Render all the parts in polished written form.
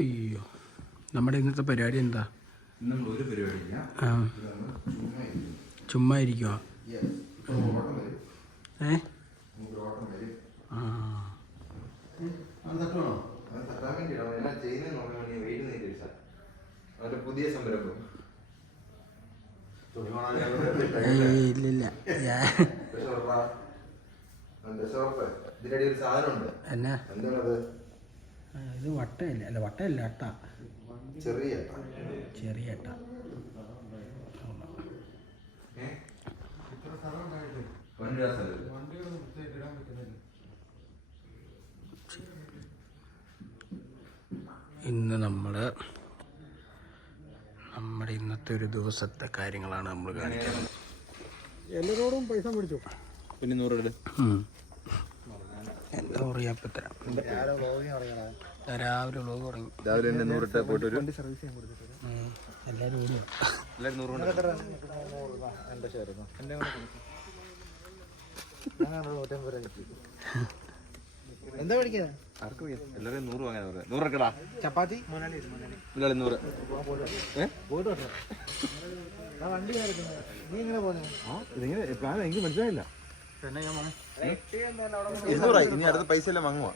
അയ്യോ, നമ്മുടെ ഇന്നത്തെ പരിപാടി എന്താ? ഒരു പരിപാടിയില്ല, ചുമ്മാ ഇരിക്കുക. പുതിയ സംരംഭം ഇല്ലില്ല, ഇതിനടി ഒരു സാധനമുണ്ട്. എന്നാ എന്താണത്? ഇത് വട്ടയല്ല, അല്ല വട്ടയല്ല, അട്ട, ചെറിയ അട്ട. ഇന്ന് നമ്മുടെ ഇന്നത്തെ ഒരു ദിവസത്തെ കാര്യങ്ങളാണ് നമ്മൾ കാണിക്കുന്നത്. എല്ലാരോടും പൈസ മേടിച്ചു. പിന്നെ 100 എന്താ പറയാ, ഇപ്പം തരാം. രാവിലെ വ്ളോഗ് തുടങ്ങി. രാവിലെ 100 പോയിട്ട് ഒരു എല്ലാവരും ഓടിയോ? എന്താ മേടിക്കാ? എല്ലാവരും 100 വാങ്ങാൻ പറയാം. 100 ഇറക്കടാ. ചപ്പാത്തി 100. വണ്ടി നീ എങ്ങനെ പോകുന്നത്? ഇതിങ്ങനെ പ്ലാൻ എനിക്ക് മനസ്സിലായില്ല. ഇനി അടുത്ത പൈസ എല്ലാം വാങ്ങുവാ.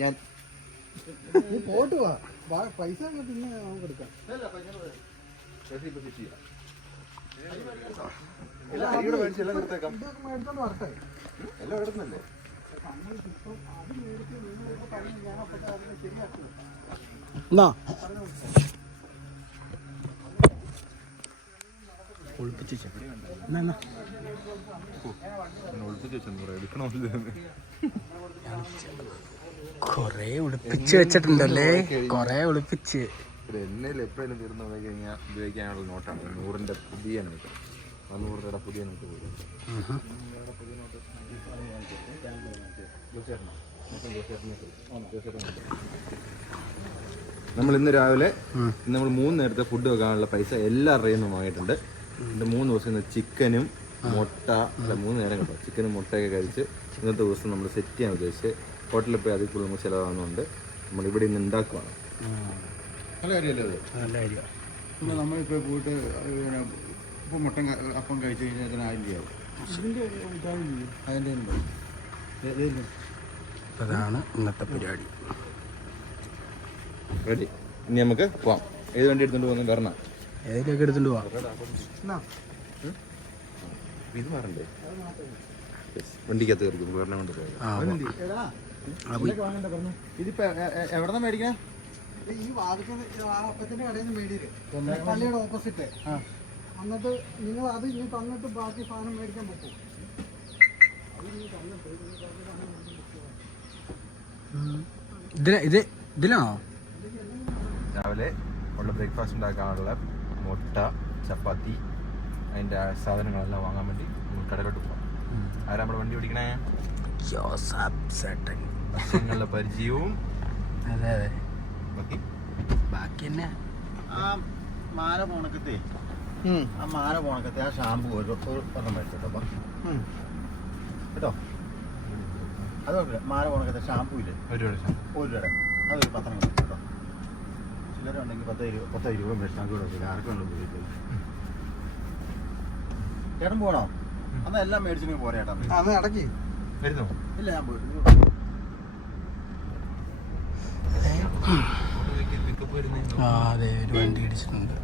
ഞാൻ പോട്ട് പോവാ, പൈസ പിന്നെ നമുക്ക് എടുക്കാം. മേടിച്ചോണ്ട് വരട്ടെ, എല്ലാം എടുക്കുന്നല്ലേ? കൊറേ ഒളിപ്പിച്ച് വെച്ചിട്ടുണ്ടല്ലേ, കൊറേ ഒളിപ്പിച്ച്. എണ്ണയിൽ എപ്പോഴും തീർന്നു പോയി കഴിഞ്ഞാൽ ഉപയോഗിക്കാനുള്ള നോട്ടാണ് 100ന്റെ പുതിയ നോട്ട്. 100 രൂപയുടെ പുതിയ നോട്ട് പോലും. നമ്മൾ ഇന്ന് രാവിലെ നമ്മൾ 3 നേരത്തെ ഫുഡ് വെക്കാനുള്ള പൈസ എല്ലാവരുടെയും നിന്നും വാങ്ങിയിട്ടുണ്ട്. 3 ദിവസം ചിക്കനും മുട്ട, അല്ല 3 നേരം കേട്ടോ, ചിക്കനും മുട്ടയൊക്കെ കഴിച്ച് ഇന്നത്തെ ദിവസം നമ്മൾ സെറ്റ് ചെയ്യാൻ ഉദ്ദേശിച്ച് ഹോട്ടലിൽ പോയി അതിൽ കൂടുതൽ നമുക്ക് ചിലവാകുന്നുണ്ട്. നമ്മളിവിടെ ഇന്ന് ഉണ്ടാക്കുവാണ്. നല്ല കാര്യമല്ലേ അത്? നല്ല കാര്യം. പിന്നെ നമ്മളിപ്പോൾ പോയിട്ട് ഇപ്പോൾ മുട്ട അപ്പം കഴിച്ച് കഴിഞ്ഞാൽ അതിന് 1000 രൂപയാവും. അതിൻ്റെ ഉണ്ടോ? അതാണ് ഇന്നത്തെ പരിപാടി. റെഡി. ഇനി നമുക്ക് പോവാം. ഏത് വണ്ടി എടുത്തുകൊണ്ട് പോകുന്നത്? വരണം. ഏതിലൊക്കെ എടുത്തുകൊണ്ട് പോവാം. ഇത് മാറണ്ടേ? വണ്ടിക്കകത്ത് കയറിക്കും. വേറെ കൊണ്ട് പോയത്. ഇതിപ്പോ എവിടെന്നാ മേടിക്കണേ? ഈ വാദത്തിന്റെ കടയിൽ നിന്ന് മേടിയില്ലേ, പള്ളിയുടെ ഓപ്പോസിറ്റ്. എന്നിട്ട് നിങ്ങൾ അത് ഇനി തന്നിട്ട് ബാക്കി സാധനം മേടിക്കാൻ പറ്റും. ഇതിലാണോ രാവിലെ ഉള്ള ബ്രേക്ക്ഫാസ്റ്റ് ഉണ്ടാക്കാനുള്ള മുട്ട, ചപ്പാത്തി, അതിൻ്റെ സാധനങ്ങളെല്ലാം വാങ്ങാൻ വേണ്ടി കടയിലോട്ട് പോകാം. ആരാ നമ്മുടെ വണ്ടി ഓടിക്കണേ? വർഷങ്ങളുടെ പരിചയവും. അതെ അതെ, ബാക്കി തന്നെ. ആ മാല പോണക്കത്തെ ആ ഷാമ്പു ഒരെണ്ണം മേടിച്ചോ കേട്ടോ. അത് മാല പോണക്കത്തെ ഷാമ്പു ഇല്ലേ, 1 രൂപയുടെ അതൊരു 10 കേട്ടോ. ചിലരുണ്ടെങ്കിൽ 10 രൂപ മേടിച്ചാൽ കൂടെ വരില്ല. ആർക്കും ഉപയോഗിക്കില്ല. ചേട്ടൻ പോകണോ? അന്ന് എല്ലാം മേടിച്ചിട്ട് പോരാ ചേട്ടാ. അന്ന് അടക്കി വരുന്നോ? ഇല്ല, ഞാൻ പോയിട്ട്. അതെ, ഒരു വണ്ടി ഇടിച്ചിട്ടുണ്ട്.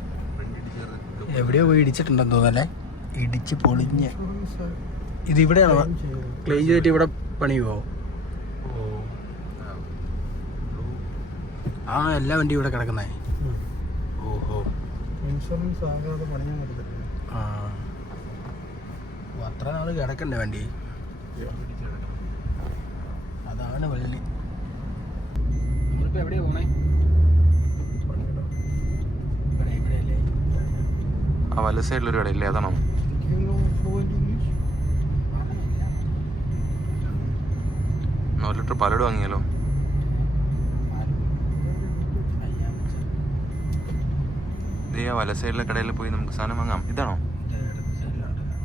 എവിടെയോ പോയി ഇടിച്ചിട്ടുണ്ടെന്ന് തോന്നല്ലേ, ഇടിച്ച് പൊളിഞ്ഞ്. ഇതിവിടെയാണോ ക്ലീൻ ചെയ്തിട്ട് ഇവിടെ പണിയുമോ? ആ, എല്ലാ വണ്ടിയും ഇവിടെ കിടക്കുന്നേ. ഓഹോ, ഇൻഷുറൻസ് ആകാതെ പണിയാൻ പറ്റത്തില്ല. അത്ര നാള് കിടക്കണ്ടേ വണ്ടി? അതാണ് വള്ളി. നമ്മളിപ്പോ എവിടെയാ പോണേ? ഇവിടെയല്ലേ? ആ വല സൈഡിലൊരു കടയില്ലേ, അതാണോ? 1 ലിറ്റർ പാലോട് വാങ്ങിയാലോ? ഈ വല സൈഡിലെ കടയിൽ പോയി നമുക്ക് സാധനം വാങ്ങാം. ഇതാണോ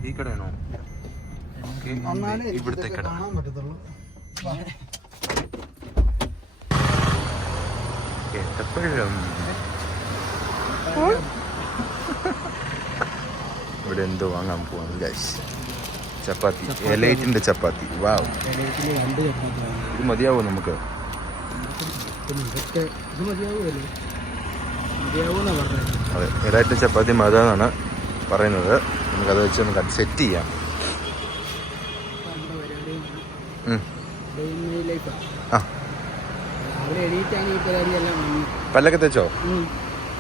ഈ കടയാണോ? ഇവിടുത്തെ കട. എപ്പോഴും ഇവിടെ എന്തോ വാങ്ങാൻ പോവാണ് ഗൈസ്. ചപ്പാത്തി, എലൈറ്റിന്റെ ചപ്പാത്തി. വാവ്, ഇത് മതിയാവോ നമുക്ക്? അതെ, എലൈറ്റ് ചപ്പാത്തി മതിയാന്നാണ് പറയുന്നത്. നമുക്കത് വെച്ച് നമുക്ക് സെറ്റ് ചെയ്യാം. ആ, പല്ലൊക്കെ തെച്ചോ?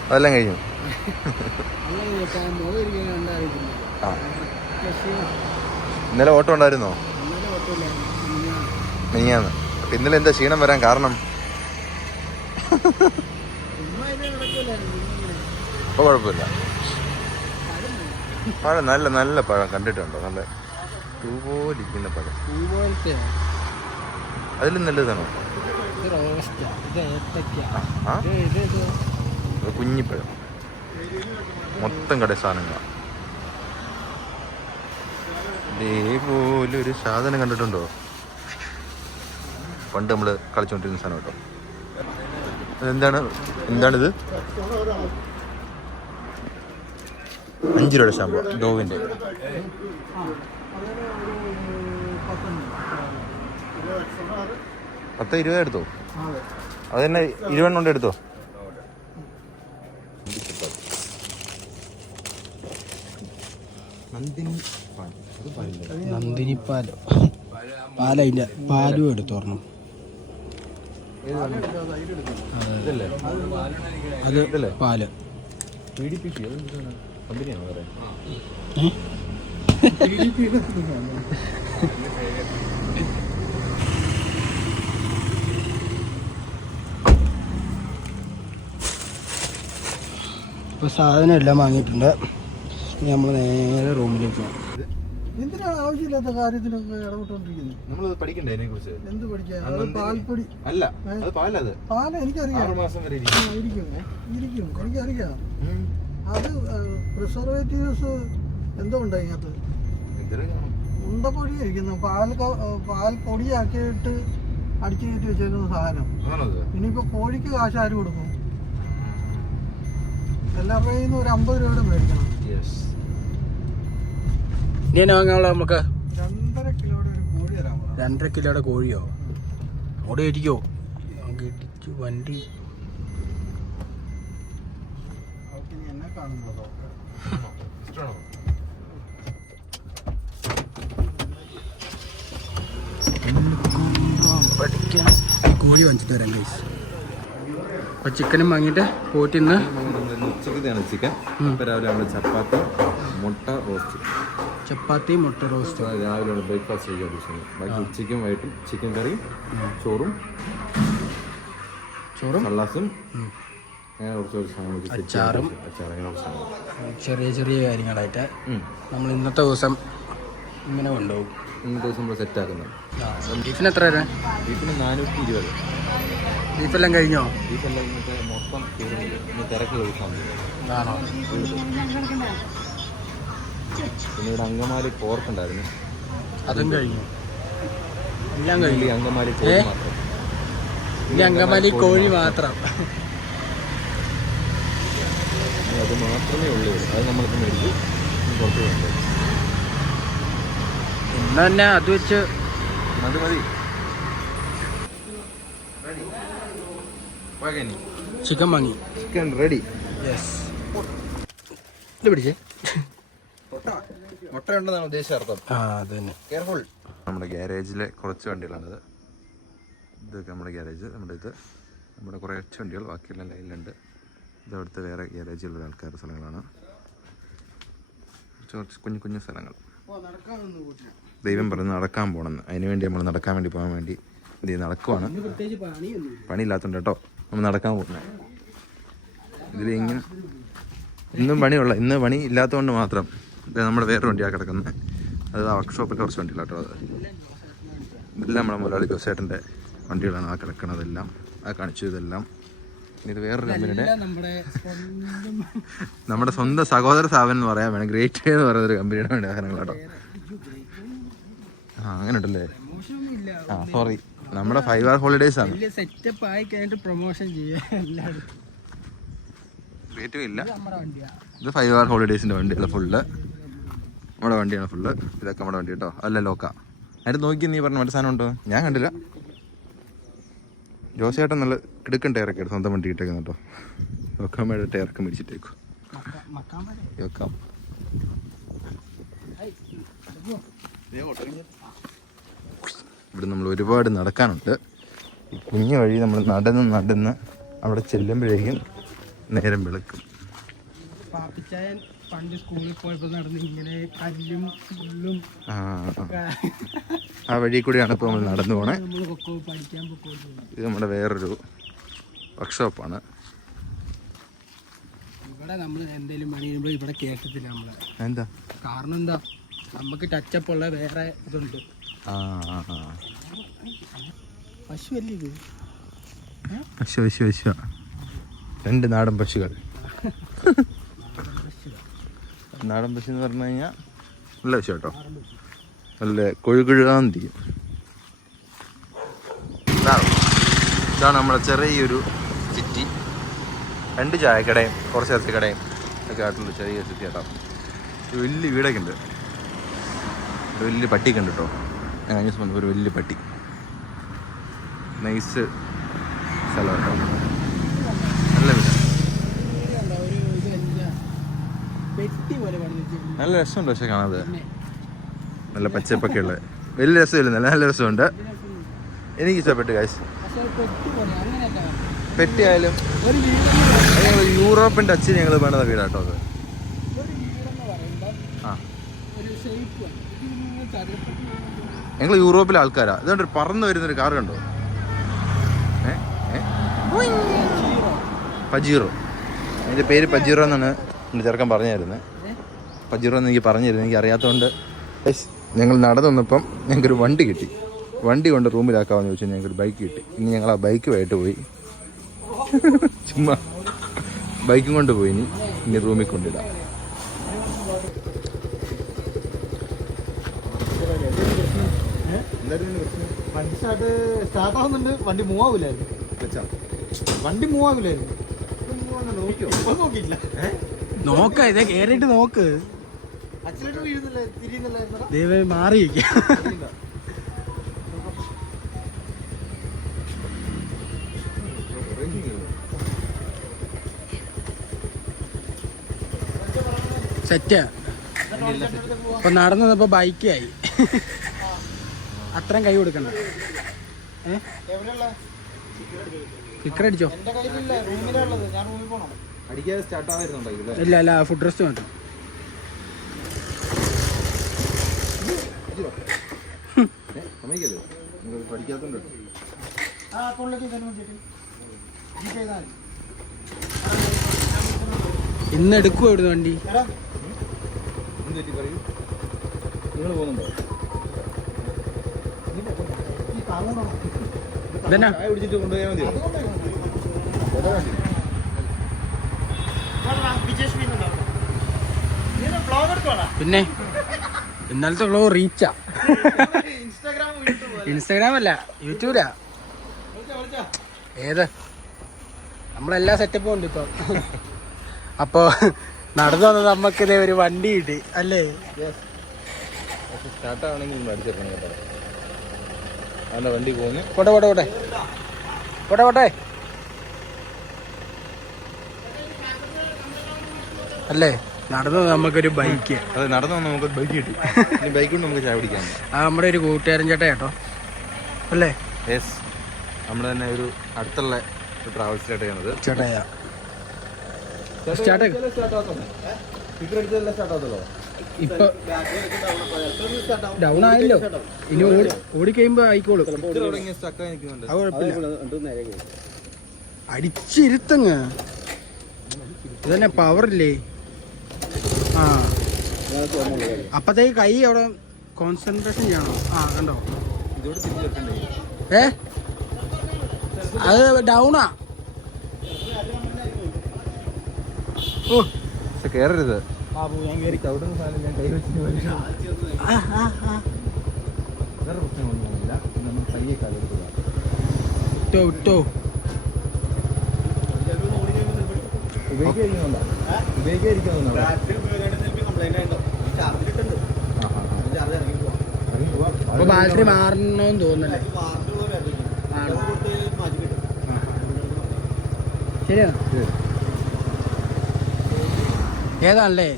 അതെല്ലാം കഴിഞ്ഞു. ആ, ഇന്നലെ ഓട്ടം ഉണ്ടായിരുന്നോ? മിനിഞ്ഞാന്ന്. അപ്പൊ ഇന്നലെ എന്താ ക്ഷീണം വരാൻ കാരണം? ഇപ്പൊ കുഴപ്പമില്ല. പഴം നല്ല നല്ല പഴം കണ്ടിട്ടുണ്ടോ? നല്ല പൂപോലിരിക്കുന്ന പഴം. അതിലും നല്ലതാണോ? കുഞ്ഞിപ്പഴം മൊത്തം കട സാധനങ്ങളാണ്. ഇതേപോലൊരു സാധനം കണ്ടിട്ടുണ്ടോ? പണ്ട് നമ്മൾ കളിച്ചുകൊണ്ടിരുന്ന സാധനം കേട്ടോ. എന്താണിത്? 5 രൂപയുടെ ഷാമ്പു ഡോവിൻ്റെ. 10-20 എടുത്തോ? അത് തന്നെ 20 കൊണ്ട് എടുത്തോ? നന്ദിനി പാലയില്ല, പാലും എടുത്തോർണം. അത് പാല് കമ്പനിയാണോ പറയാ? ഇപ്പോൾ സാധനം എല്ലാം വാങ്ങിയിട്ടുണ്ട്. ഇനി നമ്മൾ നേരെ റൂമിലേക്ക് പോകാം. എന്തിനാണ് ആവശ്യമില്ലാത്ത കാര്യത്തിനൊക്കെ ഇടപെട്ടോണ്ടിരിക്കുന്നത്? നമ്മളത് പഠിക്കണ്ടേ അതിനെ കുറിച്ച്? എന്ത് പഠിക്കാൻ? പാൽപ്പൊടി അല്ല, അത് പാലത്. പാല് എനിക്കറിയാം. 6 മാസം വരെ ഇരിക്കും എനിക്കറിയാം. അത് പ്രിസർവേറ്റീവ്സ് എന്തോ ഉണ്ട് അതിനകത്ത്. ഉണ്ടപ്പൊടി ഇരിക്കുന്നു. പാൽ പൊടിയാക്കിയിട്ട് അടിച്ചു കയറ്റി വെച്ചേക്കുന്ന സാധനം. ഇനിയിപ്പോ കോഴിക്ക് കാശ് ആര് കൊടുക്കും? എല്ലാവരുടെ കയ്യിൽ നിന്ന് ഒരു 50 രൂപയുടെ മേടിക്കണം. ഇനി തന്നെ വാങ്ങാനുള്ള നമുക്ക് 2.5 കിലോയുടെ ഒരു കോഴി തരാൻ പറയാം. 2.5 കിലോയുടെ കോഴിയോ? അവിടെ ഇരിക്കോ? നമുക്ക് ഇടിച്ചു വണ്ടി. എന്നെ കാണുമ്പോഴോ പഠിക്കാൻ കോഴി വാങ്ങിച്ചിട്ട് വരാം ഗൈസ്. അപ്പോൾ ചിക്കനും വാങ്ങിയിട്ട് പോയിട്ട് ഇന്ന് ഉച്ചക്കത്തെയാണ് ചിക്കൻ. ഇപ്പോൾ രാവിലെ നമ്മൾ ചപ്പാത്തി, മുട്ട റോസ്റ്റ്. ചപ്പാത്തി, മുട്ട റോസ്റ്റ് രാവിലെ ബ്രേക്ക്ഫാസ്റ്റ് കഴിക്കാൻ ഉദ്ദേശിക്കുന്നത്. ബാക്കി ഉച്ചയ്ക്കും വൈകിട്ടും ചിക്കൻ കറി, ചോറും സല്ലാസും അങ്ങനെ കുറച്ച് സാധനങ്ങൾ, അച്ചാറും അങ്ങനെ കുറച്ച് സാധനങ്ങൾ, ചെറിയ ചെറിയ കാര്യങ്ങളായിട്ട് നമ്മൾ ഇന്നത്തെ ദിവസം ഇങ്ങനെ കൊണ്ടുപോകും. ഇന്നത്തെ ദിവസം നമ്മൾ സെറ്റാക്കുന്നത്. ബീഫിന് എത്ര വരെ? ബീഫിന് 420. ബീഫെല്ലാം കഴിഞ്ഞോ? ബീഫെല്ലാം ഇന്നത്തെ മൊത്തം ഇന്ന് തിരക്കുള്ള ദിവസമാണ്. ആണോ? പിന്നെ ഇവിടെ അങ്കമാലി പോർക്ക് ഉണ്ടായിരുന്നു, അതും കഴിഞ്ഞു. എല്ലാം കഴിഞ്ഞു. അങ്കമാലി കോഴി മാത്രം. ഇനി അങ്കമാലി കോഴി മാത്രം. അത് മാത്രമേ ഉള്ളൂ. അത് നമ്മൾക്ക് മേടിച്ച് പുറത്ത് വേണ്ടത്. ഇന്ന് തന്നെ അത് വെച്ച് അത് മതി. ചിക്കൻ വാങ്ങി. Chicken ready. യെസ്. ഇത് പിടിച്ചേ. മുട്ട ഉണ്ടെന്നാണ് ഉദ്ദേശിച്ച അർത്ഥം. ആ, അത് തന്നെ. കെയർഫുൾ. നമ്മുടെ ഗ്യാരേജിലെ കുറച്ച് വണ്ടികളാണിത്. ഇതൊക്കെ നമ്മുടെ ഗ്യാരേജ്. നമ്മുടെ കുറച്ച് വണ്ടികൾ ബാക്കിയെല്ലാം ലൈനിലുണ്ട്. ഇതവിടുത്തെ വേറെ ഗ്യാരേജിലുള്ള ആൾക്കാരുടെ സ്ഥലങ്ങളാണ്. കുറച്ച് കുഞ്ഞു കുഞ്ഞു സ്ഥലങ്ങൾ. ദൈവം പറഞ്ഞ് നടക്കാൻ പോകണമെന്ന്. അതിനുവേണ്ടി നമ്മൾ നടക്കാൻ വേണ്ടി പോകാൻ വേണ്ടി നടക്കുവാണ്. പണിയില്ലാത്തതുകൊണ്ട് കേട്ടോ നമ്മൾ നടക്കാൻ പോകുന്നത്. ഇതിൽ ഇങ്ങനെ ഇന്നും പണിയുള്ള, ഇന്ന് പണി ഇല്ലാത്തതുകൊണ്ട് മാത്രം. ഇത് നമ്മുടെ വേറെ വണ്ടിയാണ് കിടക്കുന്നത്. അത് വർക്ക്ഷോപ്പിൽ കുറച്ച് വണ്ടികളാട്ടോ. ഇതെല്ലാം നമ്മുടെ മുതലാളി ജോസേട്ടൻ്റെ വണ്ടികളാണ് ആ കിടക്കണതെല്ലാം. ആ കാണിച്ചു ഇതെല്ലാം. ഇത് വേറൊരു കമ്പനിയുടെ നമ്മുടെ സ്വന്തം സഹോദര സ്ഥാപനം എന്ന് പറയാൻ വേണം. ഗ്രേറ്റ് എന്ന് പറയുന്നൊരു കമ്പനിയുടെ വാഹനങ്ങൾ കേട്ടോ. ആ, അങ്ങനെ ഉണ്ടല്ലേ? ആ, സോറി. നമ്മുടെ 5 hour ഹോളിഡേയ്സ് ആണ്. വലിയ സെറ്റപ്പ് ആയി കഴിഞ്ഞിട്ട് പ്രൊമോഷൻ ചെയ്യാൻ എല്ലാവരും ഇല്ല. നമ്മുടെ വണ്ടിയാ. ഇത് 5 hour ഹോളിഡേയ്സിന്റെ വണ്ടിയാണ് ഫുള്ള്. നമ്മുടെ വണ്ടിയാണ് ഫുള്ള്. ഇതൊക്കെ നമ്മുടെ വണ്ടി കേട്ടോ. അല്ല ലോക്ക. അതിന് നോക്കി നീ പറഞ്ഞ മറ്റേ സാധനം ഉണ്ടോ? ഞാൻ കണ്ടില്ല. ജോസേട്ടൻ നല്ല കിടക്കൻ ടയറൊക്കെ എടുത്ത് സ്വന്തം വണ്ടി ഇട്ടേക്കുന്നു കേട്ടോ. ലോക്കാമ്മയുടെ ടയറൊക്കെ മേടിച്ചിട്ടേക്കും. വെക്കാം. ഇവിടെ നമ്മൾ ഒരുപാട് നടക്കാനുണ്ട്. ഈ കുഞ്ഞു വഴി നമ്മൾ നടന്ന് അവിടെ ചെല്ലുമ്പോഴേക്കും നേരം വെളുക്കും. പാപ്പിച്ചായൻ പണ്ട് സ്കൂളിൽ പോയപ്പോൾ നടന്ന് ഇങ്ങനെ കല്ലും മുള്ളും ആ വഴി കൂടിയാണ് ഇപ്പോൾ നമ്മൾ നടന്നു പോണേ. പഠിക്കാൻ പൊക്കോ. ഇത് നമ്മുടെ വേറൊരു വർക്ക്ഷോപ്പാണ്. ഇവിടെ നമ്മൾ എന്തെങ്കിലും പണി ചെയ്യുമ്പോൾ ഇവിടെ കേട്ടത്തില്ല നമ്മളെ. എന്താ കാരണം? എന്താ, നമുക്ക് ടച്ചപ്പ് ഉള്ള വേറെ ഇതുണ്ട്. പശു അല്ലേ ഇത്? പശു 2 നാടൻ പശുകൾ. നാടൻ പശു എന്ന് പറഞ്ഞു കഴിഞ്ഞാൽ നല്ല പശു കേട്ടോ. നല്ല കൊഴുകൊഴുകാന്നിരിക്കും. ഇതാണ് നമ്മളെ ചെറിയൊരു സിറ്റി. 2 ചായക്കടയും കുറച്ച് ഇറച്ചിക്കടയും ഒക്കെ ആയിട്ടുള്ള ചെറിയ സിറ്റി കേട്ടോ. വലിയ വീടൊക്കെ ഉണ്ട്. വലിയ പട്ടിയൊക്കെ ഉണ്ട് കേട്ടോ. ഞാൻ കഴിഞ്ഞ ദിവസം ഒരു വലിയ പട്ടി. നൈസ് സ്ഥലം കേട്ടോ. നല്ല വീട്. നല്ല രസമുണ്ട് പക്ഷെ കാണാതെ. നല്ല പച്ചപ്പൊക്കെ ഉള്ളത്. വലിയ രസമില്ല, നല്ല രസമുണ്ട്. എനിക്ക് ഇഷ്ടപ്പെട്ടു ഗൈസ്. പെട്ടിയായാലും യൂറോപ്യൻ ടച്ചിന് ഞങ്ങൾ വേണ്ടത് വീടാട്ടോ അത്. ആ, ഞങ്ങൾ യൂറോപ്പിലെ ആൾക്കാരാ. ഇതുകൊണ്ട് പറന്ന് വരുന്നൊരു കാർ കണ്ടോ? പജീറോ. അതിൻ്റെ പേര് പജീറോ എന്നാണ് എൻ്റെ ചെറുക്കൻ പറഞ്ഞു തരുന്നത്. പജീറോ എന്ന് എനിക്ക് പറഞ്ഞു തരുന്നത് എനിക്ക് അറിയാത്തതുകൊണ്ട്. ഞങ്ങൾ നടന്നു വന്നപ്പം ഞങ്ങൾക്കൊരു വണ്ടി കിട്ടി. വണ്ടി കൊണ്ട് റൂമിലാക്കാമെന്ന് ചോദിച്ചാൽ ഞങ്ങൾക്കൊരു ബൈക്ക് കിട്ടി. ഇനി ഞങ്ങൾ ആ ബൈക്കുമായിട്ട് പോയി. ചുമ്മാ ബൈക്കും കൊണ്ട് പോയി. ഇനി റൂമിൽ കൊണ്ടിടാം. വണ്ടി സ്റ്റാർട്ട് ആവുന്നുണ്ട്. വണ്ടി മൂവ് ആവില്ലായിരുന്നു. നോക്ക, ഇതേ കേറിയിട്ട് നോക്ക്. ദൈവം മാറിയിരിക്ക. സെറ്റ്. ഇപ്പൊ നടന്നു വന്നപ്പോ ബൈക്കായി. അത്രയും കൈ കൊടുക്കണ്ട. അടിച്ചോ? ഇല്ല, ഫുഡ് റെസ്റ്റ് വേണം. ഇന്ന് എടുക്കുവോ ഇവിടുന്ന് വണ്ടി? ഇതെന്നാ പിന്നെ ഇന്നലത്തെ വ്ളോഗ് റീച്ചാ. ഇൻസ്റ്റാഗ്രാം അല്ല, യൂട്യൂബിലാ. ഏത് നമ്മളെല്ലാ സെറ്റപ്പും ഉണ്ട് ഇപ്പൊ. അപ്പൊ നടന്നു വന്നത് നമ്മക്ക് ഇതേ ഒരു വണ്ടി കിട്ടി അല്ലേ? വണ്ടി പോകുന്നു. പോട്ടെ അല്ലേ? നടന്നു നമുക്കൊരു ബൈക്ക്. അതെ, നടന്നു നമുക്ക് ബൈക്ക് കിട്ടി. ബൈക്ക് കൊണ്ട് നമുക്ക് ചായ പിടിക്കാം. ആ, നമ്മുടെ ഒരു കൂട്ടുകാരൻ ചേട്ടാ കേട്ടോ അല്ലേ? യെസ്, നമ്മൾ തന്നെ ഒരു അടുത്തുള്ള ട്രാവൽ സ്റ്റാർട്ട് ചെയ്യുന്നത് ചേട്ടാ. ഇപ്പൊ ഡൗൺ ആയല്ലോ. ഇനി ഓടിക്കഴിയുമ്പോ ആയിക്കോളും. അടിച്ചിരുത്തങ്ങ്. ഇതന്നെ പവറില്ലേ? ആ, അപ്പത്തേക്ക് കൈ അവിടെ കോൺസെൻട്രേഷൻ ചെയ്യണോ? ആ, കണ്ടോ? അത് ഡൗണാ. ഓ, കേറരുത്. ബാബു, ഞാൻ കയറി. ചവിടുന്ന സാധനം ഞാൻ കൈ വെച്ചിട്ട് വേറെ പ്രശ്നമൊന്നുമില്ല. നമ്മൾ പയ്യെ കലർത്തുക. വിട്ടോ വിട്ടോ. അപ്പൊ ബാറ്ററി മാറണമെന്ന് തോന്നുന്നല്ലേ? ശരിയാണ്. ഏതാണല്ലേ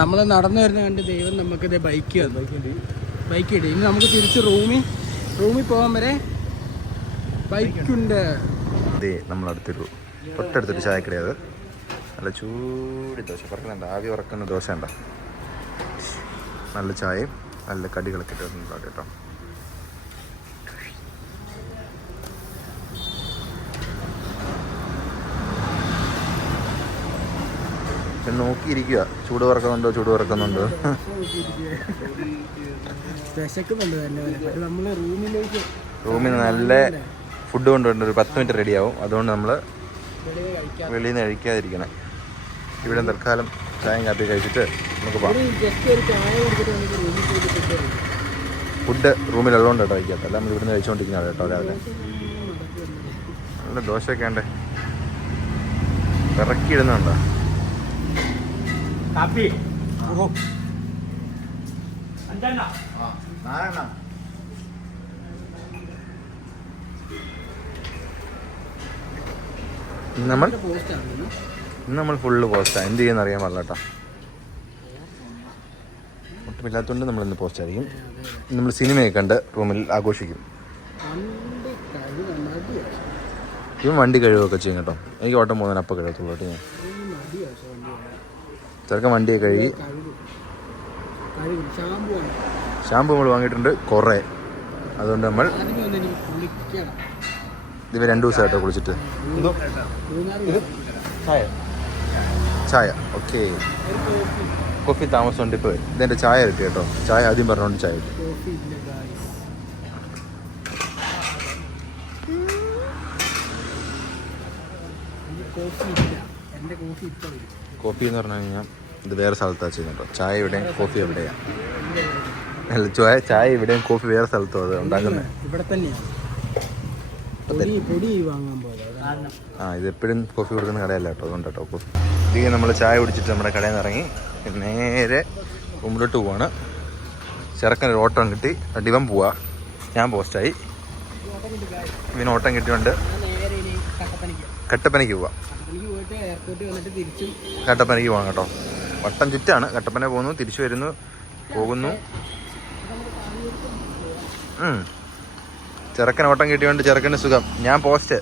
നമ്മൾ നടന്നു വരുന്ന കണ്ട് ദൈവം നമുക്കിത് ബൈക്ക് ഇട്ട് ഇനി നമുക്ക് തിരിച്ച് റൂമിൽ പോകാൻ വരെ ബൈക്കുണ്ട്. അതെ, നമ്മളടുത്തൊരു തൊട്ടടുത്തൊരു ചായക്കടയത്. നല്ല ചൂടി ദോശ പറക്കുന്നുണ്ട്, ആവി ഉറക്കുന്ന ദോശ ഉണ്ടോ. നല്ല ചായയും നല്ല കടികളൊക്കെ ഇട്ടിട്ടുണ്ട് കേട്ടോ. നോക്കിയിരിക്കുക, ചൂട് പറക്കുന്നുണ്ടോ. റൂമിൽ നിന്ന് നല്ല ഫുഡ് കൊണ്ടുവരേണ്ട, ഒരു 10 മിനിറ്റ് റെഡിയാവും. അതുകൊണ്ട് നമ്മൾ വെളിയിൽ നിന്ന് കഴിക്കാതിരിക്കണം. ഇവിടെ തൽക്കാലം ചായയും കാപ്പി കഴിച്ചിട്ട് നമുക്ക് പോകാം. ഫുഡ് റൂമിലുള്ളതുകൊണ്ട് കേട്ടോ കഴിക്കാത്തല്ല, നമ്മൾ ഇവിടുന്ന് കഴിച്ചുകൊണ്ടിരിക്കുന്നതാണ് കേട്ടോ. രാവിലെ നല്ല ദോശയൊക്കെ ഉണ്ടേ, ഇറക്കി ഇടുന്നുണ്ടോ. നമ്മൾ ഫുള്ള് പോസ്റ്റാണ്. എന്ത് ചെയ്യുന്ന അറിയാൻ പാടില്ല കേട്ടോ. ഒട്ടുമില്ലാത്തതുകൊണ്ട് നമ്മളിന്ന് പോസ്റ്റ് ആയിരിക്കും. നമ്മൾ സിനിമയൊക്കെ കണ്ട് റൂമിൽ ആഘോഷിക്കും. ഇവൻ വണ്ടി കഴിവൊക്കെ ചെയ്യും കേട്ടോ. എനിക്ക് ഓട്ടം പോകുന്നതിന് അപ്പം കഴിയത്തുള്ളൂ കേട്ടോ. ഞാൻ ചെറുക്കൻ വണ്ടിയൊക്കെ കഴുകി. ഷാമ്പു നമ്മൾ വാങ്ങിയിട്ടുണ്ട് കുറേ. അതുകൊണ്ട് നമ്മൾ ഇവ 2 ദിവസമായിട്ടോ കുളിച്ചിട്ട്. ചായ ഓക്കെ. കോഫി താമസമുണ്ട്. ഇപ്പോൾ ഇതെൻ്റെ ചായ കിട്ടി കേട്ടോ. ചായ ആദ്യം പറഞ്ഞുകൊണ്ട് ചായ കിട്ടി. കോഫി എന്ന് പറഞ്ഞു കഴിഞ്ഞാൽ ഇത് വേറെ സ്ഥലത്താണ് ചെയ്യുന്നത് കേട്ടോ. ചായ ഇവിടെയും കോഫി എവിടെയാണ്. അല്ല, ചായ ഇവിടെയും കോഫി വേറെ സ്ഥലത്തും അത് ഉണ്ടാക്കുന്നത്. ഇതെപ്പോഴും കോഫി കൊടുക്കുന്ന കടയല്ല കേട്ടോ. അതുകൊണ്ട് കേട്ടോ കോഫി. ഇതിൽ നമ്മൾ ചായ കുടിച്ചിട്ട് നമ്മുടെ കടയിൽ നിന്ന് ഇറങ്ങി നേരെ റൂമിലോട്ട് പോവാണ്. ചെറുക്കനൊരു ഓട്ടം കിട്ടി. ഇവൻ പോവാ, ഞാൻ പോസ്റ്റായി. ഇവന് ഓട്ടം കിട്ടിയോണ്ട് കട്ടപ്പനയ്ക്ക് പോവാം. കട്ടപ്പനയ്ക്ക് പോകാം കേട്ടോ. വട്ടം ചുറ്റാണ്. കട്ടപ്പന പോകുന്നു, തിരിച്ചു വരുന്നു, പോകുന്നു. ചെറുക്കൻ ഓട്ടം കിട്ടിയോണ്ട് ചെറുക്കന് സുഖം. ഞാൻ പോസ്റ്റ്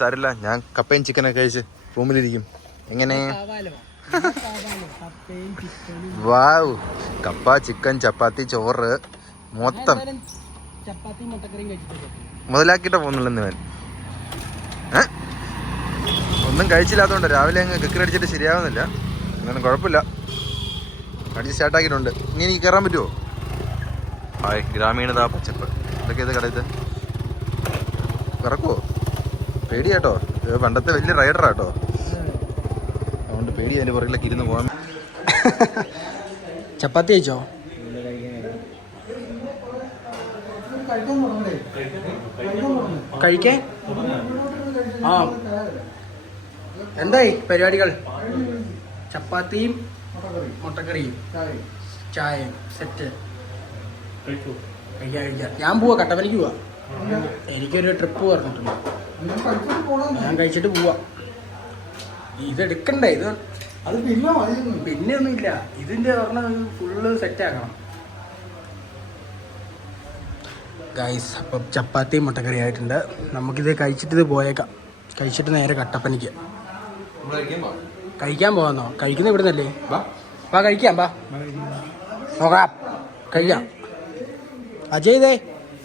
സാരില്ല, ഞാൻ കപ്പയും ചിക്കനൊക്കെ കഴിച്ച് റൂമിലിരിക്കും. എങ്ങനെ? വാവ്, കപ്പ, ചിക്കൻ, ചപ്പാത്തി, ചോറ് മൊത്തം മുതലാക്കിയിട്ട് പോകുന്നുള്ളൂ ഇവൻ. ഒന്നും കഴിച്ചില്ലാത്തതുകൊണ്ട് രാവിലെ അങ്ങ് കിക്കർ അടിച്ചിട്ട് ശരിയാവുന്നില്ല. എന്നാലും കുഴപ്പമില്ല, അടിച്ച് സ്റ്റാർട്ടാക്കിയിട്ടുണ്ട്. ഇനി എനിക്ക് കയറാൻ പറ്റുമോ? ഹായ്, ഗ്രാമീണത പച്ചപ്പ്. ഇതൊക്കെ ഇത് കടയത് ഇറക്കുമോ? പേടിയാട്ടോ. പണ്ടത്തെ വലിയ റൈഡറാട്ടോ. അതുകൊണ്ട് പേടി. അതിൻ്റെ പുറകിലൊക്കെ ഇരുന്ന് പോകാൻ. ചപ്പാത്തി കഴിച്ചോ? കഴിക്കാൻ എന്തായി പരിപാടികൾ? ചപ്പാത്തിയും മുട്ടക്കറിയും ചായയും സെറ്റ്. കഴിക്കാം. ഞാൻ പോവാ, കട്ടപ്പനയ്ക്ക് പോവാ. എനിക്കൊരു ട്രിപ്പ് പറഞ്ഞിട്ടുണ്ട്. ഞാൻ കഴിച്ചിട്ട് പോവാ. ഇതെടുക്കണ്ടേ? ഇത് അത് പിന്നെ ഒന്നുമില്ല. ഇതിൻ്റെ പറഞ്ഞ ഫുള്ള് സെറ്റാക്കണം ഗൈസ്. അപ്പം ചപ്പാത്തിയും മുട്ടക്കറി ആയിട്ടുണ്ട്. നമുക്കിത് കഴിച്ചിട്ട് ഇത് പോയേക്കാം. കഴിച്ചിട്ട് നേരെ കട്ടപ്പനയ്ക്ക് കഴിക്കാൻ പോകാന്നോ? കഴിക്കുന്ന ഇവിടെ നിന്നല്ലേ? വാ കഴിക്കാം, വാ നോക്കാം, കഴിക്കാം. അജയ്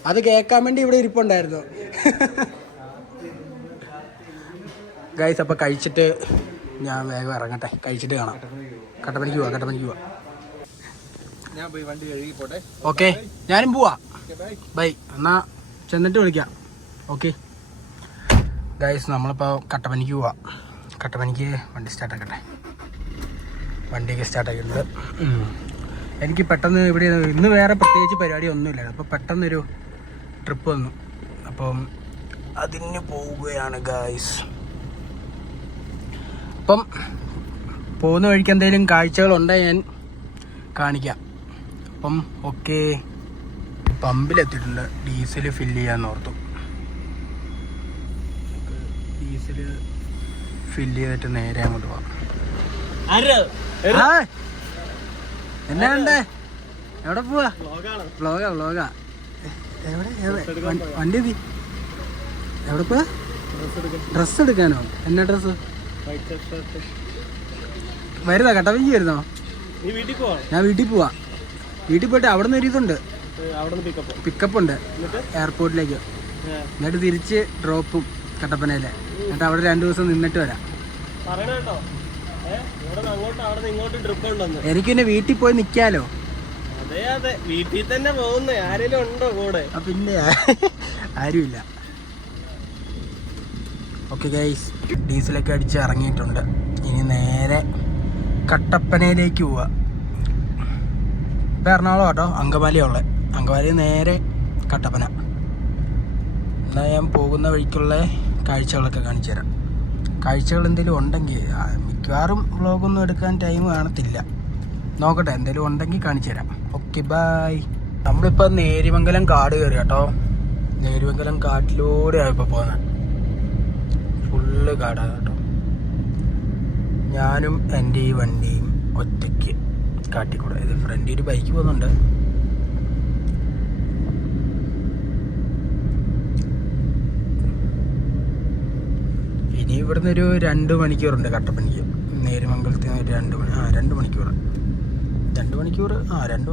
അത് കേൾക്കാൻ വേണ്ടി ഇവിടെ ഇരിപ്പുണ്ടായിരുന്നു ഗൈസ്. അപ്പം കഴിച്ചിട്ട് ഞാൻ വേഗം ഇറങ്ങട്ടെ. കഴിച്ചിട്ട് കാണാം. കട്ടപ്പനയ്ക്ക് പോവാം. ഞാൻ പോയി വണ്ടി കഴുകി പോട്ടെ. ഓക്കെ, ഞാനും പോവാ. ബൈ. എന്നാ ചെന്നിട്ട് വിളിക്കാം. ഓക്കെ ഗൈസ്, നമ്മളിപ്പോൾ കട്ടപ്പനയ്ക്ക് പോവാം. കട്ടപ്പനയ്ക്ക് വണ്ടി സ്റ്റാർട്ടാക്കട്ടെ. വണ്ടിയൊക്കെ സ്റ്റാർട്ടാക്കിയിട്ടുണ്ട്. എനിക്ക് പെട്ടെന്ന് ഇവിടെ ഇന്ന് വേറെ പ്രത്യേകിച്ച് പരിപാടി ഒന്നുമില്ലായിരുന്നു. അപ്പോൾ പെട്ടെന്നൊരു ട്രിപ്പ് വന്നു. അപ്പം അതിന് പോവുകയാണ് ഗായ്സ്. അപ്പം പോകുന്ന വഴിക്ക് എന്തെങ്കിലും കാഴ്ചകളുണ്ടെങ്കിൽ ഞാൻ കാണിക്കാം. അപ്പം ഓക്കെ, പമ്പിലെത്തിയിട്ടുണ്ട്. ഡീസൽ ഫില്ല് ചെയ്യാന്ന് ഓർത്തു. ഡീസൽ ഫില്ല് ചെയ്തിട്ട് നേരെ അങ്ങോട്ട് പോവാം. എന്നാ ഉണ്ടേ? എവിടെ പോവാ? വ്ളോഗാ. വണ്ടി എത്തി. എവിടെ പോവാ? ഡ്രസ്സ് എടുക്കാനോ? എന്നാ ഡ്രസ്സ്? വരുന്നോ? കട്ടപ്പനയ്ക്ക് വരുന്നോ? ഞാൻ വീട്ടിൽ പോവാ. വീട്ടിൽ പോയിട്ട് അവിടെ നിന്ന് ഒരു ഇതുണ്ട്, പിക്കപ്പ് ഉണ്ട് എയർപോർട്ടിലേക്ക്. എന്നിട്ട് തിരിച്ച് ഡ്രോപ്പും കട്ടപ്പനയിലെ. എന്നിട്ട് അവിടെ 2 ദിവസം നിന്നിട്ട് വരാം. എനിക്ക് പിന്നെ വീട്ടിൽ പോയി നിക്കാലോ. വീട്ടിൽ തന്നെ പോകുന്നേ. ആരെങ്കിലും ഉണ്ടോ കൂടെ? പിന്നെ ആരുമില്ല. ഓക്കെ ഗൈസ്, ഡീസലൊക്കെ അടിച്ച് ഇറങ്ങിയിട്ടുണ്ട്. ഇനി നേരെ കട്ടപ്പനയിലേക്ക് പോവാ. ഇപ്പം എറണാകുളം കേട്ടോ, അങ്കമാലിയുള്ളത്. അങ്കമാലി നേരെ കട്ടപ്പന. എന്നാൽ ഞാൻ പോകുന്ന വഴിക്കുള്ള കാഴ്ചകളൊക്കെ കാണിച്ചു തരാം. കാഴ്ചകൾ എന്തെങ്കിലും ഉണ്ടെങ്കിൽ, മിക്കവാറും വ്ളോഗൊന്നും എടുക്കാൻ ടൈം കാണത്തില്ല. നോക്കട്ടെ, എന്തെങ്കിലും ഉണ്ടെങ്കിൽ കാണിച്ചു തരാം. Okay bye. നമ്മളിപ്പോൾ നേര്യമംഗലം കാട് കയറി കേട്ടോ. നേര്യമംഗലം കാട്ടിലൂടെയാണ് ഇപ്പോൾ പോകുന്നത്. ഫുള്ള് കാടാണ് കേട്ടോ. ഞാനും എൻ്റെ ഈ വണ്ടിയും ഒറ്റയ്ക്ക് കാട്ടിക്കൂടെ. ഇത് ഫ്രണ്ടിൽ ഒരു ബൈക്ക് പോകുന്നുണ്ട്. ഇനി ഇവിടുന്ന് ഒരു 2 മണിക്കൂറുണ്ട് കട്ടപ്പനയ്ക്ക്. നേര്യമംഗലത്തിൽ നിന്ന് 2 മണിക്കൂർ. 2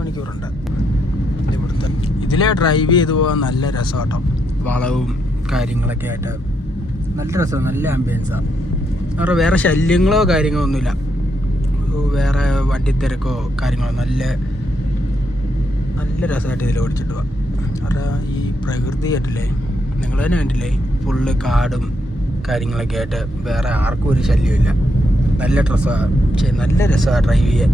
മണിക്കൂറുണ്ട് ഇവിടുത്തെ. ഇതിലെ ഡ്രൈവ് ചെയ്ത് പോകാൻ നല്ല രസം കേട്ടോ. വളവും കാര്യങ്ങളൊക്കെ ആയിട്ട് നല്ല രസമാണ്, നല്ല ആംബിയൻസാണ്. അവരുടെ വേറെ ശല്യങ്ങളോ കാര്യങ്ങളോ ഒന്നുമില്ല, വേറെ വണ്ടിത്തിരക്കോ കാര്യങ്ങളോ. നല്ല രസമായിട്ട് ഇതിൽ ഓടിച്ചിട്ട് പോവാം. അവരുടെ ഈ പ്രകൃതി ആയിട്ടില്ലേ, നിങ്ങൾ തന്നെ കണ്ടില്ലേ, ഫുള്ള് കാടും കാര്യങ്ങളൊക്കെ ആയിട്ട് വേറെ ആർക്കും ഒരു ശല്യമില്ല. നല്ല ഡ്രസ്സാണ്, നല്ല രസമാണ് ഡ്രൈവ് ചെയ്യാൻ.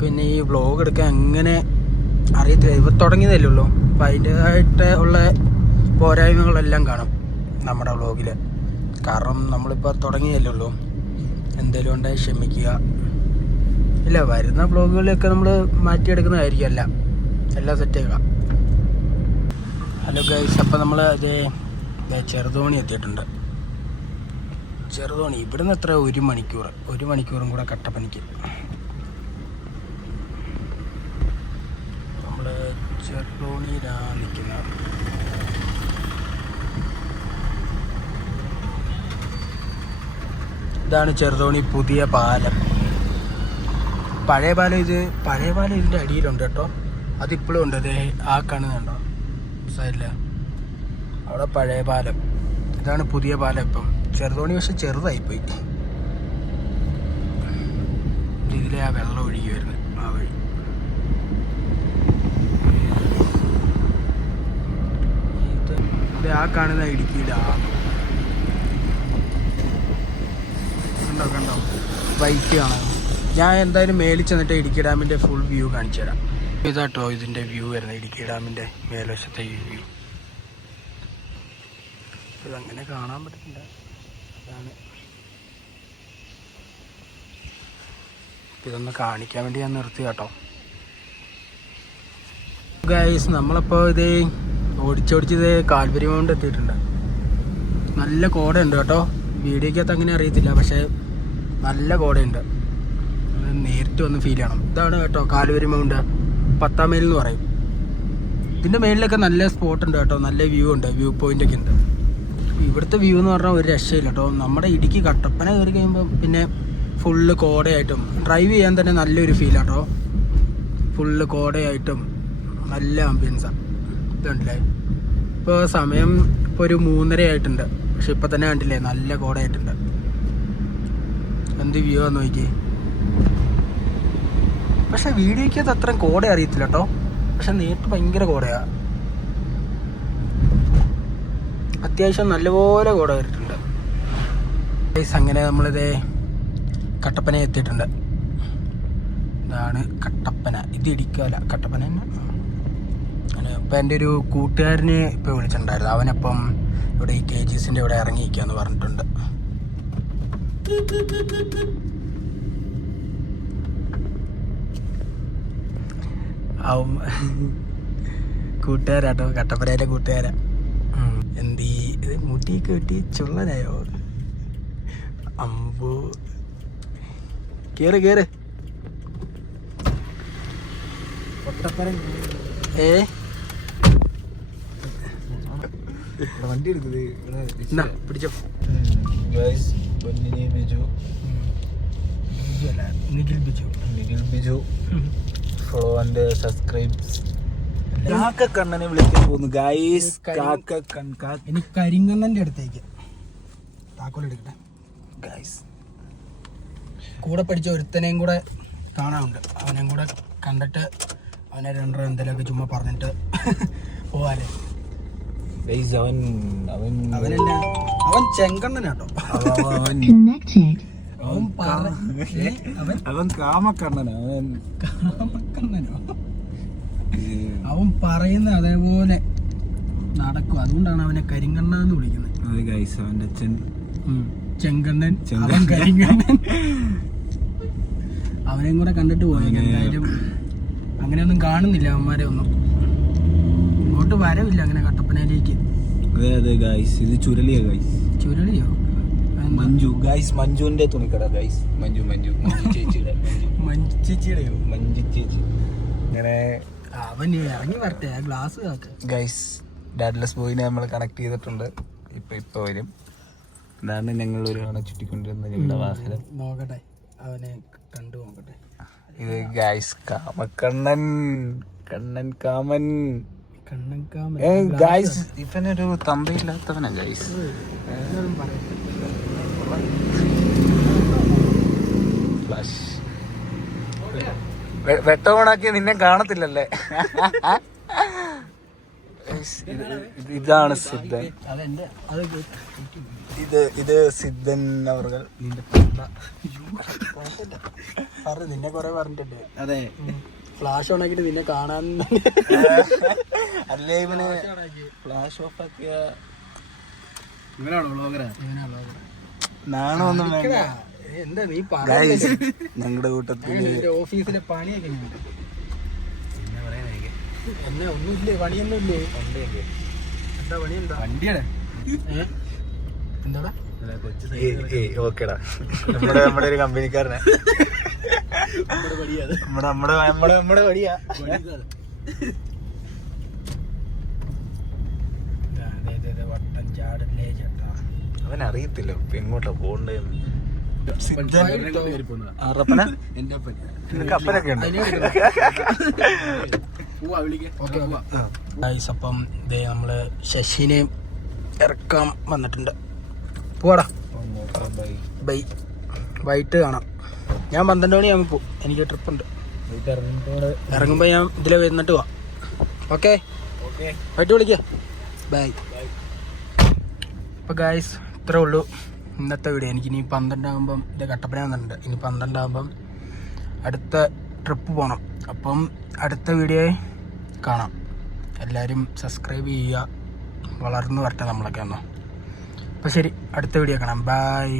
പിന്നെ ഈ വ്ളോഗ് എടുക്കാൻ അങ്ങനെ അറിയത്തില്ല, ഇവ തുടങ്ങിയതല്ലേ ഉള്ളൂ. അപ്പം അതിൻ്റേതായിട്ട് ഉള്ള പോരായ്മകളെല്ലാം കാണും നമ്മുടെ വ്ളോഗിൽ. കാരണം നമ്മളിപ്പോൾ തുടങ്ങിയതല്ലേ ഉള്ളൂ. എന്തെങ്കിലും ഉണ്ടെങ്കിൽ ക്ഷമിക്കുക. ഇല്ല, വരുന്ന വ്ളോഗുകളിലൊക്കെ നമ്മൾ മാറ്റിയെടുക്കുന്നതായിരിക്കും. എല്ലാം സെറ്റാക്കാം. ഹലോ ഗൈസ്, അപ്പം നമ്മൾ അതേ ചെറുതോണി എത്തിയിട്ടുണ്ട്. ചെറുതോണി ഇവിടുന്ന് എത്ര 1 മണിക്കൂറും കൂടെ കട്ടപ്പനയ്ക്ക്. ചെറുതോണിയിലാണ് നിൽക്കുന്നത്. ഇതാണ് ചെറുതോണി പുതിയ പാലം. പഴയ പാലം ഇതിൻ്റെ അടിയിലുണ്ട് കേട്ടോ. അതിപ്പോഴും ഉണ്ട്. അതേ ആ കാണുന്നുണ്ടോ സൈഡില്, അവിടെ പഴയ പാലം. ഇതാണ് പുതിയ പാലം. ഇപ്പം ചെറുതോണി പക്ഷെ ചെറുതായിപ്പോയി. ഇതിലെ ആ വെള്ളം ഒഴുകി വരുന്നത് ആ വഴി. ആ കാണുന്ന ഇടുക്കി ഡാം കണ്ടോ, ബൈക്ക് കാണാം. ഞാൻ എന്തായാലും മേളിൽ ചെന്നിട്ട് ഇടുക്കി ഡാമിൻ്റെ ഫുൾ വ്യൂ കാണിച്ചു തരാം. ഇതാട്ടോ ഇതിൻ്റെ വ്യൂ വരുന്നത്, ഇടുക്കി ഡാമിൻ്റെ മേൽവശത്തെ വ്യൂ. ഇതങ്ങനെ കാണാൻ പറ്റില്ല. അതാണ് ഇതൊന്ന് കാണിക്കാൻ വേണ്ടി ഞാൻ നിർത്തി കേട്ടോ. ഗൈസ്, നമ്മളിപ്പോൾ ഇത് ഓടിച്ചോടിച്ചത് കാൽവരി മൗണ്ട് എത്തിയിട്ടുണ്ട്. നല്ല കോടയുണ്ട് കേട്ടോ. വീഡിയോക്കകത്ത് അങ്ങനെ അറിയത്തില്ല, പക്ഷേ നല്ല കോടയുണ്ട്. നേരിട്ട് വന്ന് ഫീൽ ചെയ്യണം. ഇതാണ് കേട്ടോ കാൽവരി മൗണ്ട്, 10ാം മൈൽ എന്ന് പറയും. ഇതിൻ്റെ മേലിലൊക്കെ നല്ല സ്പോട്ട് ഉണ്ട് കേട്ടോ, നല്ല വ്യൂ ഉണ്ട്, വ്യൂ പോയിൻ്റൊക്കെ ഉണ്ട്. ഇവിടുത്തെ വ്യൂ എന്ന് പറഞ്ഞാൽ ഒരു രക്ഷയില്ല കേട്ടോ. നമ്മുടെ ഇടുക്കി കട്ടപ്പന കയറി കഴിയുമ്പോൾ പിന്നെ ഫുള്ള് കോടയായിട്ടും ഡ്രൈവ് ചെയ്യാൻ തന്നെ നല്ലൊരു ഫീലാട്ടോ. ഫുള്ള് കോടയായിട്ടും നല്ല ആംബിയൻസാണ്. ഇതുണ്ടല്ലേ, ഇപ്പോൾ സമയം ഇപ്പോൾ ഒരു 3:30 ആയിട്ടുണ്ട്. പക്ഷെ ഇപ്പം തന്നെ കണ്ടില്ലേ നല്ല കോടയായിട്ടുണ്ട്. എന്ത് വ്യൂ ആണെന്ന് നോക്കി. പക്ഷെ വീഡിയോയ്ക്കകത്ത് അത്രയും കോട അറിയത്തില്ല കേട്ടോ. പക്ഷെ നേരിട്ട് ഭയങ്കര കോടയാണ്. അത്യാവശ്യം നല്ലപോലെ കോട കയറിയിട്ടുണ്ട്. അങ്ങനെ നമ്മളിതേ കട്ടപ്പന എത്തിയിട്ടുണ്ട്. ഇതാണ് കട്ടപ്പന. ഇത് ഇടിക്കല കട്ടപ്പന തന്നെ. അപ്പം എൻ്റെ ഒരു കൂട്ടുകാരനെ ഇപ്പോൾ വിളിച്ചിട്ടുണ്ടായിരുന്നു. അവനപ്പം ഇവിടെ ഈ KGSൻ്റെ ഇവിടെ ഇറങ്ങിയിരിക്കാന്ന് പറഞ്ഞിട്ടുണ്ട്. അവൻ കൂട്ടുകാരാട്ടോ, കട്ടപ്പനയിലെ കൂട്ടുകാരാ. എന്തീ ഇത് മുടിയൊക്കെ വെട്ടി ചുള്ളനായോ? അമ്പോ കേറ് കേറ്. വണ്ടി എടുക്കുന്നത് പിടിച്ചോ. Biju Nikhil Biju. Nikhil Biju follow and subscribes. കണ്ണനെ വിളിക്കാൻ പോകുന്നു ഗൈസ്. ഇനി കരിങ്കണ്ണന്റെ അടുത്തേക്ക് താക്കോൽ എടുക്കട്ടെ ഗൈസ്. കൂടെ പഠിച്ച ഒരുത്തനെയും കൂടെ കാണാനുണ്ട്. അവനെയും കൂടെ കണ്ടിട്ട് അവനെ രണ്ടര എന്തെങ്കിലുമൊക്കെ ചുമ്മാ പറഞ്ഞിട്ട് പോവാല്ലേ. അവൻ ചെങ്കണ്ണനാട്ടോ. അവൻ കാമക്കണ്ണനോ? അവൻ പറയുന്ന അതേപോലെ നടക്കും. അതുകൊണ്ടാണ് അവനെ കരിങ്കണ്ണ എന്ന് വിളിക്കുന്നത്. അവന്റെ അച്ഛൻ ചെങ്കണ്ണൻ, അവൻ കരിങ്കണ്ണൻ. അവനെയും കൂടെ കണ്ടിട്ട് പോയി. എന്തായാലും അങ്ങനെയൊന്നും കാണുന്നില്ല അവന്മാരെ ഒന്നും. ഇങ്ങോട്ട് വരവില്ല അങ്ങനെ കട്ടപ്പനയിലേക്ക്. ഇത് ചുരളിയാ ഗൈസ്. ചുരളിയോ? മഞ്ജു ഗൈസ്, മഞ്ജുവിന്റെ തുണിക്കട ഗൈസ്. മഞ്ജു ചേച്ചിയുടെ. മഞ്ജു ചേച്ചി. ഇങ്ങനെ അവൻ ഇറങ്ങി വരട്ടെ, ഗ്ലാസ് ഗൈസ്. ഡാഡ്ലെസ് ബോയിനെ നമ്മൾ കണക്ട് ചെയ്തിട്ടുണ്ട്. ഇപ്പൊ വരും. ഇതാണ് ഞങ്ങൾ ഒരു ചുറ്റിക്കൊണ്ടിരുന്ന ഞങ്ങളുടെ വാഹനം. നോക്കട്ടെ, അവനെ കണ്ടു നോക്കട്ടെ. ഇത് ഗൈസ് കാമക്കണ്ണൻ. കാമൻ ഗൈസ്. ഇവനൊരു തന്തയില്ലാത്തവനാ ഗൈസ്. ഫ്ലാഷ് വെട്ടോണാക്കി നിന്നെ കാണത്തില്ലല്ലേ. ഇതാണ് സിദ്ധൻ. ഇത് സിദ്ധൻ അവർ. നിന്നെ കൊറേ പറഞ്ഞിട്ടുണ്ട്. അതെ, ഫ്ലാഷ് ഓൺ ആക്കിട്ട് നിന്നെ കാണാൻ. അല്ലേ ഇവന് ഫ്ലാഷ് ഓഫ് ആക്കിയ നാണൊന്നും വേണ്ട. എന്താ നീ ഞങ്ങളുടെ കൂട്ടത്തില് ഓഫീസിലെ പണിയൊക്കെ എന്നെ ഒന്നുമില്ലേ? പണിയൊന്നും ഇല്ലേ? എന്താ പണി? എന്താ വണ്ടിയുടെ എന്താടാ? ഓക്കേടാ, നമ്മുടെ ഒരു കമ്പനിക്കാരനെ. നമ്മുടെ വഴിയാ. വട്ടം ചാടല്ലേ ചേട്ടാ. അവൻ അറിയത്തില്ല ഇപ്പൊ എങ്ങോട്ടാ പോകണ്ടെന്ന്. കപ്പനൊക്കെ ഉണ്ട്. അപ്പം ഇതേ നമ്മള് ശശിനെ ഇറക്കാൻ വന്നിട്ടുണ്ട്. പോടാ ബൈ. വൈകിട്ട് കാണാം. ഞാൻ 12 മണിയാകുമ്പോൾ പോകും. എനിക്ക് ട്രിപ്പ് ഉണ്ട്. ഇറങ്ങുമ്പോൾ ഞാൻ ഇതിലെ വരുന്നിട്ട് പോവാം. ഓക്കെ, വൈകിട്ട് വിളിക്കാം. ബൈ. അപ്പോൾ ഗായ്സ്, ഇത്രേ ഉള്ളൂ ഇന്നത്തെ വീഡിയോ. എനിക്കിനി 12 ആകുമ്പം ഇത് കട്ടപ്പന വന്നിട്ടുണ്ട്. ഇനി 12 ആകുമ്പം അടുത്ത ട്രിപ്പ് പോകണം. അപ്പം അടുത്ത വീഡിയോ കാണാം. എല്ലാവരും സബ്സ്ക്രൈബ് ചെയ്യുക. വളർന്നു വരട്ടെ നമ്മളൊക്കെ. എന്നാൽ അപ്പോൾ ശരി, അടുത്ത വീഡിയോ കാണാം. ബൈ.